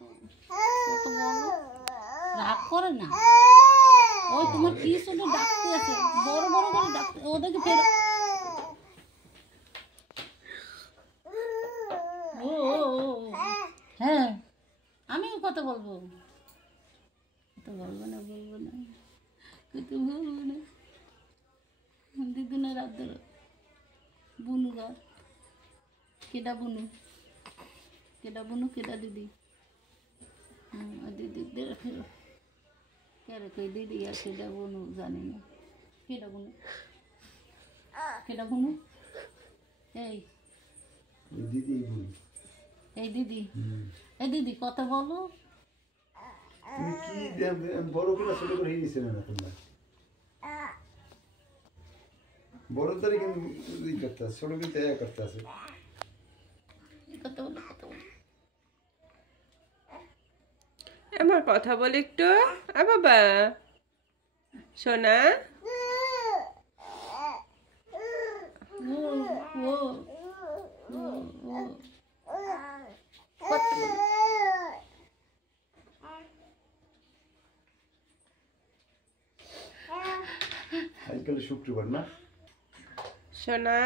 কত বলো, রাগ করে না। ওই তোমার কি শুধু ডাকতে আছে, বড় বড় করে ডাকতে, ওদেরকে ফেরো। ও হ্যাঁ, আমিও কথা বলবো, কথা বলবো না, বলবো না, কিন্তু বলবো না। দিদি না রাত ধরো বুনু ঘর, কেডা বুনু, কেডা বুনু, কেডা দিদি, দিদি ফেরো, কেরে কই দিদি আর কেডা বুনু জানি না, কেডা বুনু, কেডা বুনু, এই দিদি বুনু, এই দিদি, এই দিদি কথা বলো। তুমি কি বড় করে ছোট করে দিয়েছে না তোমরা? বড় তারে কিন্তু ই করতে আছে, ছোট কিন্তু এক করতে আছে। কথা বলো, কথা বলো। আমার কথা বল একটু। বাবা সোনা, আজকাল শুক্রবার না সোনা,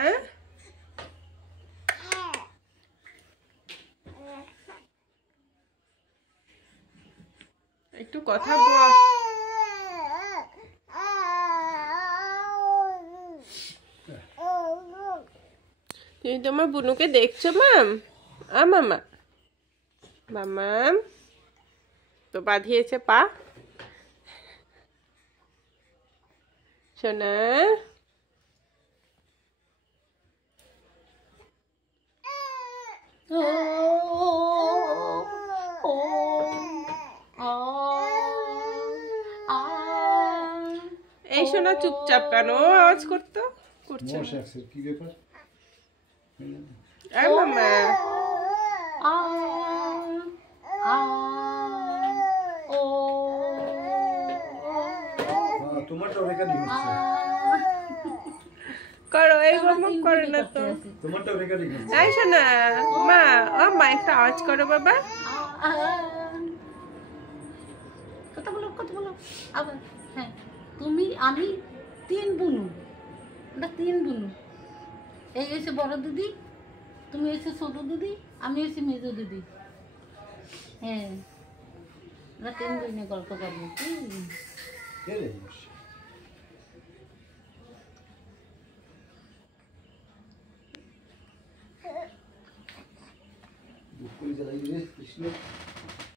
একটু কথা বল। তুমি তোমার বুনুকে দেখছো মাম? মামা, মামাম তো বাঁধিয়েছে পা। সোনা, এই সোনা চুপচাপ কেন আওয়াজ করতো, করছে না। কি ব্যাপার? মামা তোমারটাও রেকর্ডিং হচ্ছে, করো এইরকম করে না তো। তোমারটাও রেকর্ডিং হচ্ছে। এই শোনা মা, ও মা একটা আওয়াজ করো বাবা। কথা বলো, কথা বলো আবার। হ্যাঁ, তুমি আমি 3 বুনু, আমরা 3 বুনু। এই এসে বড় দিদি, তুমি এসে ছোট দিদি, আমি এসে মেজো দিদি। হ্যাঁ, আমরা 3 বুনে গল্প করবো। দুপুরে জ্বালাই রে কৃষ্ণ।